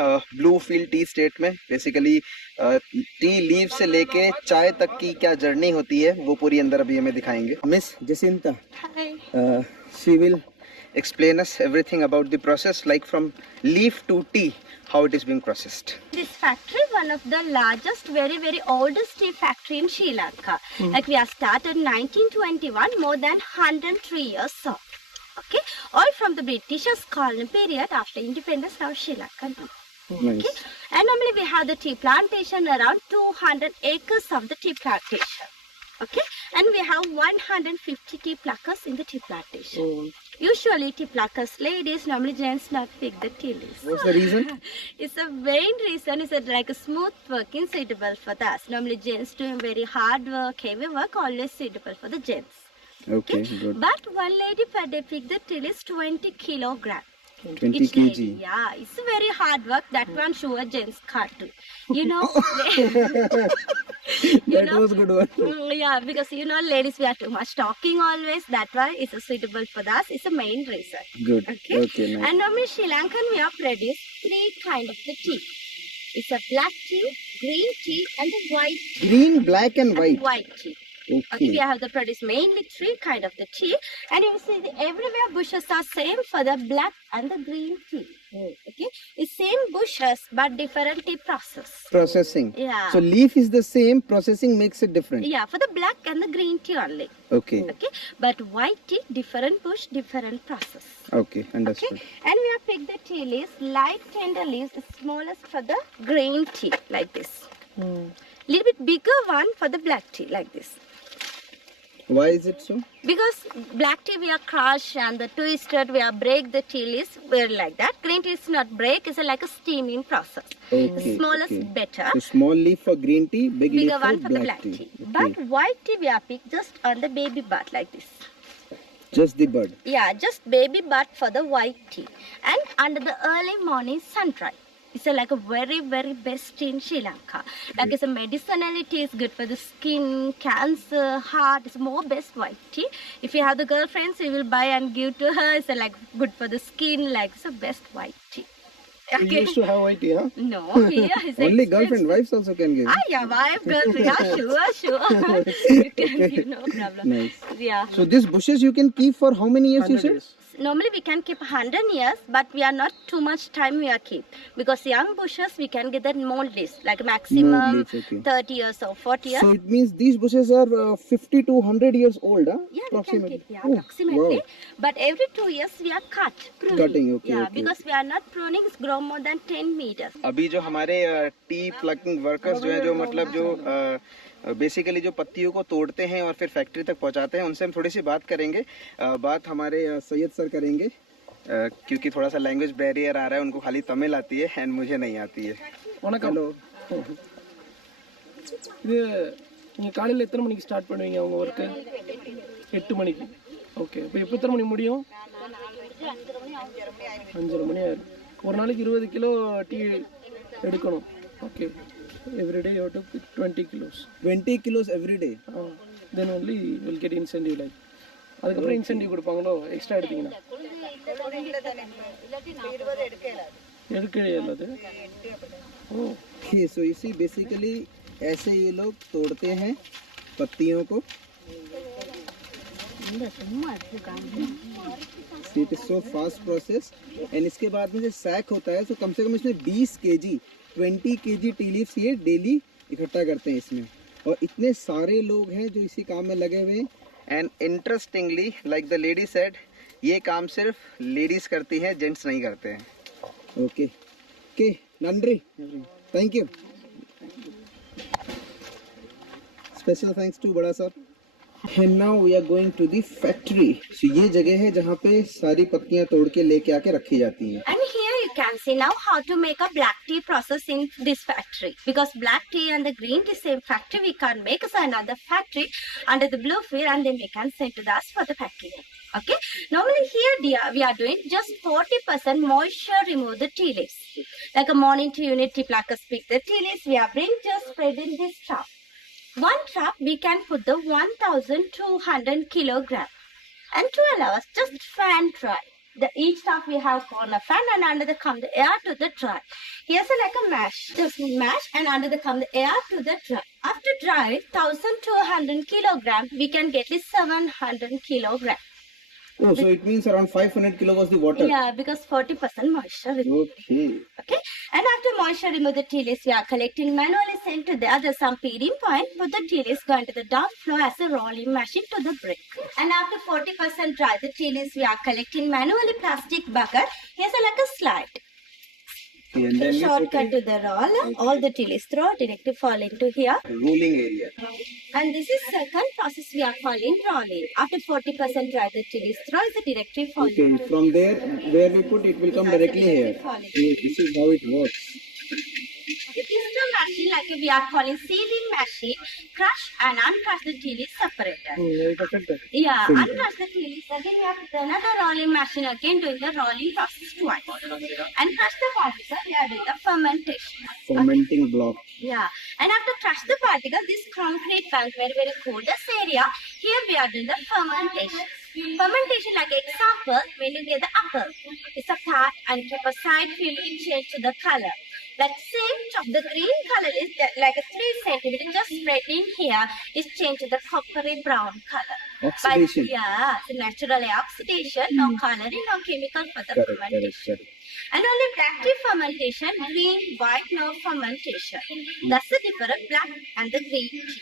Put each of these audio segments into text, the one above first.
Blue field T state में basically T leave से लेके चाय तक की क्या जर्नी होती है वो पूरी अंदर अभी हमें दिखाएंगे। Miss Jacinta, she will explain us everything about the process, like from leaf to tea, how it is being processed. This factory, one of the largest, very oldest tea factory in Sri Lanka. Like we are started 1921, more than 103 years so. Okay, all from the Britishers colony period after independence now Sri Lanka now. Nice. Okay, and normally we have the tea plantation around 200 acres of the tea plantation. Okay, and we have 150 tea pluckers in the tea plantation. Usually tea pluckers ladies, normally gents not pick the tea leaves. What's the reason? It's a main reason is that like a smooth working suitable for us. Normally gents doing very hard work, heavy work, always suitable for the gents. Okay, good. But one lady per day pick the tea leaves 20 kilogram. 20 Each kg. lady, yeah, it's very hard work. That one sure gents can't do. You know. That was good one. Yeah, because you know, ladies, we are too much talking always. That's why it's suitable for us. It's the main reason. Good. Okay. Nice. And normally Sri Lankan we are produce three kind of the tea. It's a black tea, green tea, and the white tea. Green, black, and white. White tea. Okay, we have the produce mainly three kind of the tea, and you will see the everywhere bushes are same for the black and the green tea. Okay, it's same bushes but different tea process. Processing. Yeah. So leaf is the same, processing makes it different. Yeah, for the black and the green tea only. Okay. Okay, but white tea, different bush, different process. Okay, understood. Okay, and we have picked the tea leaves, light tender leaves, the smallest for the green tea, like this. Little bit bigger one for the black tea, like this. Why is it so? Because black tea we are crush and the twisted we are break the tea leaves, we're like that. Green tea is not break, it's like a steaming process. Okay. The smallest okay. better. So small leaf for green tea, big leaf Bigger for one for the black black tea. tea. Okay. But white tea we are picked just on the baby bud like this. Just the bud. Yeah, just baby bud for the white tea. And under the early morning sun dry. It's like a very best tea in Sri Lanka. Like it's a medicinality, it's good for the skin, cancer, heart. It's more best white tea. If you have the girlfriends, you will buy and give to her. It's like good for the skin, like it's the best white tea. You used to have white tea, huh? No, yeah, it's Only expensive. girlfriend, wives also can give. Yeah, wife, girlfriend, yeah, sure. You can give, no problem. Nice. Yeah. So these bushes you can keep for how many years you 100 said? years. Normally we can keep 100 years, but we are not too much time we are keep. Because young bushes, we can get that mold leaves, like maximum Mold leaves, okay. 30 years or 40 years. So it means these bushes are 50 to 100 years old, huh? Yeah, we can keep, yeah, Oh, approximately. wow. But every 2 years we are pruning. Cutting, okay, Yeah, okay. because we are not pruning, it's grow more than 10 meters. अभी जो हमारे T plucking workers जो है जो मतलब जो basically जो पत्तियों को तोड़ते हैं और फिर फैक्ट्री तक पहुंचाते हैं उनसे हम थोड़ी सी बात करेंगे। बात हमारे सैयद सर करेंगे क्योंकि थोड़ा सा लैंग्वेज बैरियर आ रहा है, उनको खाली तमिल आती है एंड मुझे नहीं आती है। வணக்கம். இது நீங்கள் காலையில் எத்தனை மணிக்கு ஸ்டார்ட் பண்ணுவீங்க உங்க ஒர்க்கு? 8 மணிக்கு. ஓகே, இப்போ எப்போ எத்தனை மணி முடியும்? 5:30 மணி ஆயிரும். ஒரு நாளைக்கு 20 கிலோ டீ எடுக்கணும். Okay, everyday you have to pick 20 kilos. 20 kilos every day. Then only will get incentive like. அதுக்கப்புறம் இன்சென்டிவ் கொடுப்பாங்களோ எக்ஸ்ட்ரா எடுத்தீங்கன்னா? எடுக்கவே இல்லாது. Okay, so you see basically ऐसे ये लोग तोड़ते हैं पत्तियों को। It is so fast process and इसके बाद में जो सैक होता है तो कम से कम इसमें 20 kg 20 kg टी लीव्स ये डेली इकट्ठा करते हैं इसमें, और इतने सारे लोग हैं जो इसी काम में लगे हुए हैं। And interestingly like the lady said, ये काम सिर्फ लेडीज करती हैं, जेंट्स नहीं करते हैं। ओके ओके, नंद्री, thank you. Special thanks to बड़ा sir. And now we are going to the factory. So ये जगह है जहाँ पे सारी पत्तियाँ तोड़ के लेके आके रखी जाती हैं। And here you can see now how to make a black tea process in this factory. Because black tea and the green tea same factory we can make another factory under the blue field, and then we can send to us for the factory. Okay. Normally here dear, we are doing just 40% moisture remove the tea leaves. Like a morning tea unit tea pluckers pick the tea leaves. We are bring just spread in this trap. One trap we can put the 1,200 kilogram and 12 hours just fan dry. each top we have corner fan, and under the come the air to the dry. Here's like a mash. Just mash, and under the come the air to the dry. After dry, 1200 kilogram, we can get it 700 kilogram. Oh, so it means around 500 kilo was the water. Yeah, because 40% moisture. Okay. Okay, and after moisture remove the tea leaves, we are collecting manually sent to the other some feeding point. Put the tea leaves going to the down floor as a rolling machine to the brick. And after 40% dry, the tea leaves we are collecting manually plastic bucket. Here's a, like a slide. Okay, and then we put Shortcut to the roller. All the tea leaves throw directly fall into here. rolling area. And this is second process we are calling rolling. After 40% dry, the tea leaves throw is the directly fall. Okay, from there where we put it will come directly here. Okay, this is how it works. It is the machine like we are calling sieving machine. Crush and uncrush the tea leaves separated. very perfect. Yeah, So, uncrush the tea leaves. Again, we have to do another rolling machine again doing the rolling process twice. And crush the particle, we are doing the fermentation. Fermenting block. Yeah, and after crush the particle, this concrete bank very coldest area. Here we are doing the fermentation. Fermentation, like example, when you get the apple, it's a cut and keep aside till it change to the color. Like same of the green color is like a 3 centimeter, just spread in here, is changed to the coppery brown color. Oxidation. But, yeah, it's natural oxidation, no coloring, no chemical for the Correct, fermentation. correct. And only black tea fermentation, green, white, no fermentation. That's the difference, black and the green tea.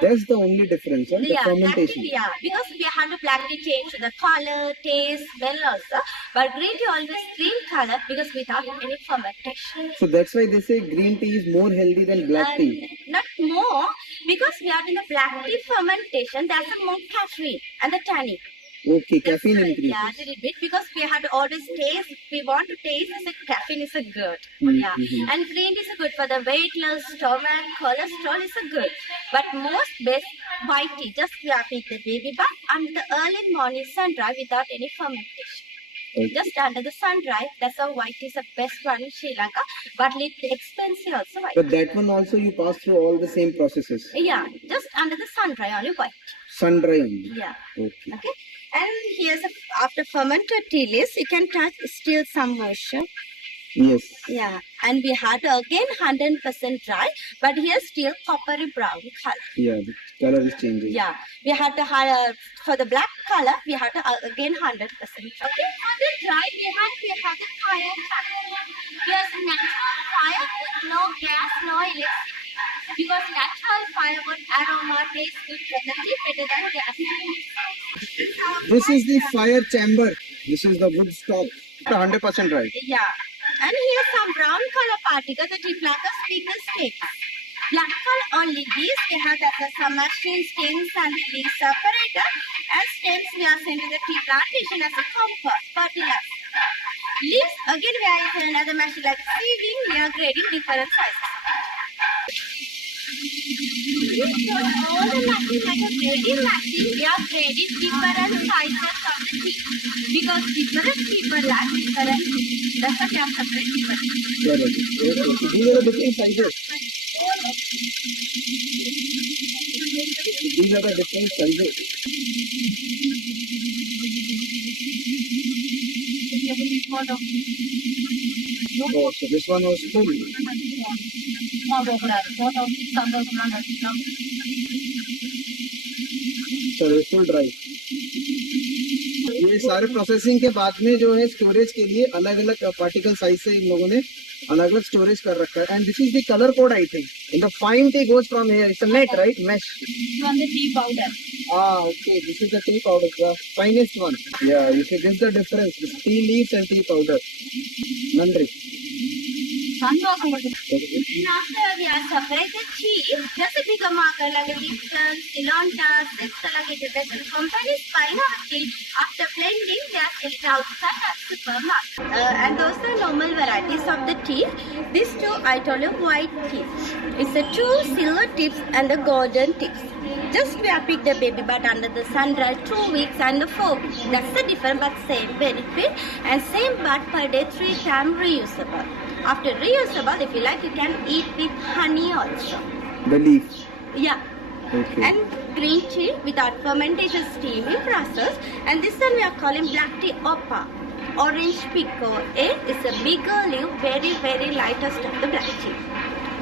That's the only difference, huh? The Yeah, black fermentation. tea, yeah, because we have the black tea change to the color, taste, smell also. But green tea always green color because without any fermentation. So that's why they say green tea is more healthy than black tea. Not more, because we are in the black tea fermentation, there's a more caffeine and the tannin. Okay, That's caffeine right, increase. yeah, a little bit, because we have to always taste. We want to taste as a caffeine is a good. Mm, Yeah, mhm. and green is a good for the weight loss, stomach, cholesterol is a good. But most best white tea, just we are with the baby bath under the early morning sun dry without any fermentation. Okay. Just under the sun dry, that's how white tea is the best one in Sri Lanka, but little expensive also white. But that one also you pass through all the same processes. Yeah, just under the sun dry only white. Sun dry only. Yeah. Okay. Okay, and here's after fermented tea leaves, you can touch still some moisture. Yes. Yeah, and we had to again 100% dry, but here still coppery brown color. Yeah, the color is changing. Yeah, we had to for the black color, we had to again 100%. Okay, for the dry, we had the fire channel. Here's a natural fire with no gas, no electricity. Because natural firewood aroma tastes good better than gas. This is the fire chamber. This is the wood stop. 100% dry. Yeah. And here's some brown color particles that is like a speaker sticks. Black color only leaves, we have some machine stems and the leaves separated. And stems we are sent to the tea plantation as a compost, fertilizer. Leaves again we are using another machine like sieving, we are grading different sizes. All the machines like a grading machine, we are grading different sizes of the tea. Because different people like different tea. That's what we are separate different tea. Yeah, okay. So these are the different sizes. These are the different sizes. Oh, so this one was full. चलो full dry. ये सारे processing के बाद में जो है storage के लिए अलग अलग पार्टिकल साइज से इन लोगों ने अलग अलग स्टोरेज कर रखा है. And this is the colour code I think. In the fine T goes from here. It's a net right mesh. From the tea powder. Okay, this is the tea powder, the finest one. Yeah, you see this is the difference. This tea leaves and tea powder. Nandri. And after we are separated tea, just a bigger marker like a Lipton, Ceylontas, like a different companies buying our tea. After blending, they are selling outside at supermarket. And those are normal varieties of the tea. These two, I told you, white tea. It's the 2 silver tips and the golden tips. Just we have picked the baby bud under the sun dry 2 weeks and the 4 weeks. That's the difference, but same benefit and same bud per day 3 times reusable. After reusable, if you like, you can eat with honey also. The leaf. Yeah. Okay. And green tea without fermentation steaming process. And this one we are calling black tea oppa. orange pekoe. It's a bigger leaf, very lightest of the black tea.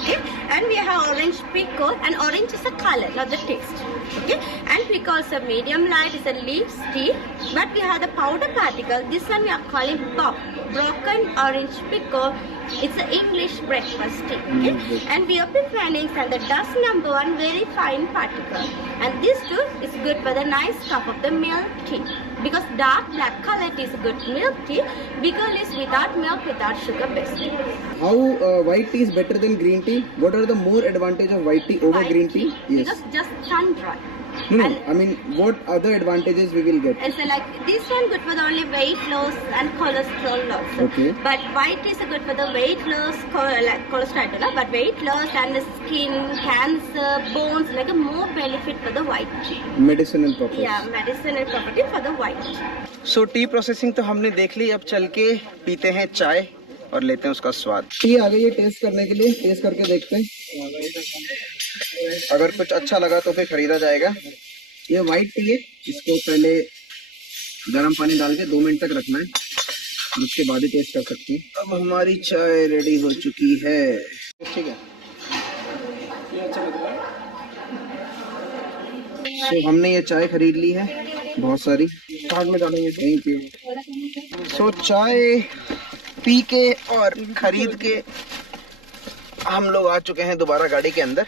Okay, and we have orange pekoe, and orange is a color, not the taste. Okay, and pekoe is a medium light, it's a leaf tea, but we have the powder particle. This one we are calling BOP, broken orange pekoe. It's an English breakfast tea. Okay, and BOP findings and the dust number 1, very fine particle. And this too is good for the nice cup of the milk tea. Because dark black color is good milk tea, bigger is without milk, without sugar based tea. How white tea is better than green tea? What are the more advantage of white tea over White green tea? Yes. Because just sun dry. No, And I mean, what other advantages we will get? it's like this one good for the only weight loss and cholesterol loss. Okay. But white is good for the weight loss, like cholesterol, I don't know, but weight loss and the skin, cancer, bones, like a more benefit for the white tea. Medicinal purpose. Yeah, medicinal property for the white tea. So T processing तो हमने देख ली, अब चल के पीते हैं चाय और लेते हैं उसका स्वाद। टी आ गई है टेस्ट करने के लिए, टेस्ट करके देखते हैं, अगर कुछ अच्छा लगा तो फिर खरीदा जाएगा। ये वाइट टी है, इसको पहले गर्म पानी डाल के 2 मिनट तक रखना है और उसके बाद ही टेस्ट कर सकते हैं। अब हमारी चाय रेडी हो चुकी है। ठीक है, ये अच्छा लग रहा है। सो हमने ये चाय खरीद ली है बहुत सारी, कार्ड में डालेंगे। Thank you. सो चाय पी के और खरीद के हम लोग आ चुके हैं दोबारा गाड़ी के अंदर।